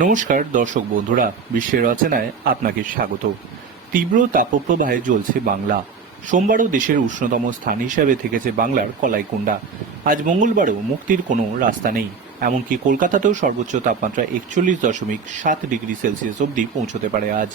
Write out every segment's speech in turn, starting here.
নমস্কার, দর্শক বন্ধুরা, বিশ্বের রচনায় আপনাকে স্বাগত। তীব্র তাপপ্রবাহে জ্বলছে বাংলা। সোমবারও দেশের উষ্ণতম স্থান হিসাবে থেকেছে বাংলার কলাইকুণ্ডা। আজ মঙ্গলবারও মুক্তির কোনো রাস্তা নেই। এমনকি কলকাতাতেও সর্বোচ্চ তাপমাত্রা একচল্লিশ দশমিক সাত ডিগ্রি সেলসিয়াস অবধি পৌঁছতে পারে আজ।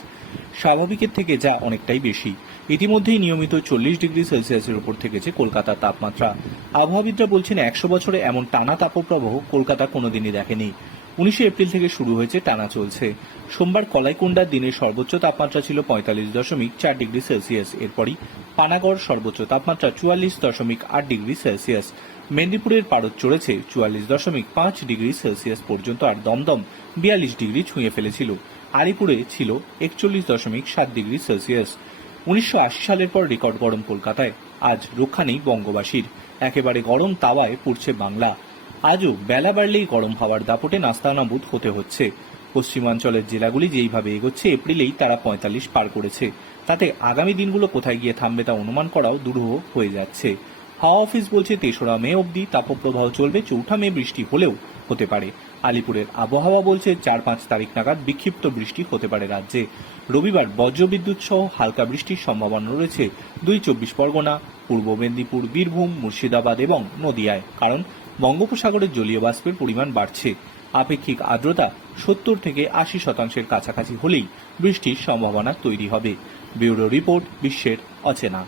স্বাভাবিকের থেকে যা অনেকটাই বেশি। ইতিমধ্যেই নিয়মিত চল্লিশ ডিগ্রি সেলসিয়াসের উপর থেকেছে কলকাতার তাপমাত্রা। আবহাওয়াবিদরা বলছেন, একশো বছরে এমন টানা তাপপ্রবাহ কলকাতা কোনোদিনই দেখেনি। উনিশে এপ্রিল থেকে শুরু হয়েছে টানা চলছে। সোমবার কলাইকুণ্ডার দিনের সর্বোচ্চ তাপমাত্রা ছিল পঁয়তাল্লিশ দশমিক চার ডিগ্রি সেলসিয়াস। এরপরই পানাগড় সর্বোচ্চ তাপমাত্রা চুয়াল্লিশ দশমিক আট ডিগ্রি সেলসিয়াস। মেদিনীপুরের পারদ চড়েছে চুয়াল্লিশ দশমিক পাঁচ ডিগ্রি সেলসিয়াস পর্যন্ত আর দমদম বিয়াল্লিশ ডিগ্রি ছুঁয়ে ফেলেছিল। আলিপুরে ছিল একচল্লিশ দশমিক সাত ডিগ্রি সেলসিয়াস। উনিশশো আশি সালের পর রেকর্ড গরম কলকাতায়। আজ রক্ষা নেই বঙ্গবাসীর। একেবারে গরম তাওয়ায় পড়ছে বাংলা। আজও বেলা বাড়লেই গরম হাওয়ার দাপটে নাস্তানাবুদ হতে হচ্ছে। পশ্চিমাঞ্চলের জেলাগুলি যেইভাবে এগোচ্ছে, এপ্রিলেই তারা পঁয়তাল্লিশ পার করেছে। তাতে আগামী দিনগুলো কোথায় গিয়ে থামবে তা অনুমান করাও দুরূহ হয়ে যাচ্ছে। হাওয়া অফিস বলছে তেসরা মে অবধি তাপপ্রবাহ চলবে, চৌঠা মে বৃষ্টি হলেও হতে পারে। আলিপুরের আবহাওয়া বলছে চার পাঁচ তারিখ নাগাদ বিক্ষিপ্ত বৃষ্টি হতে পারে রাজ্যে। রবিবার বজ্রবিদ্যুৎ সহ হালকা বৃষ্টির সম্ভাবনা রয়েছে। দুই চব্বিশ পরগনা, পূর্ব মেদিনীপুর, বীরভূম, মুর্শিদাবাদ এবং নদিয়ায়, কারণ বঙ্গোপসাগরের জলীয় বাষ্পের পরিমাণ বাড়ছে। আপেক্ষিক আর্দ্রতা সত্তর থেকে আশি শতাংশের কাছাকাছি হলেই বৃষ্টির সম্ভাবনা তৈরি হবে। ব্যুরো রিপোর্ট বিশ্বের অচেনা।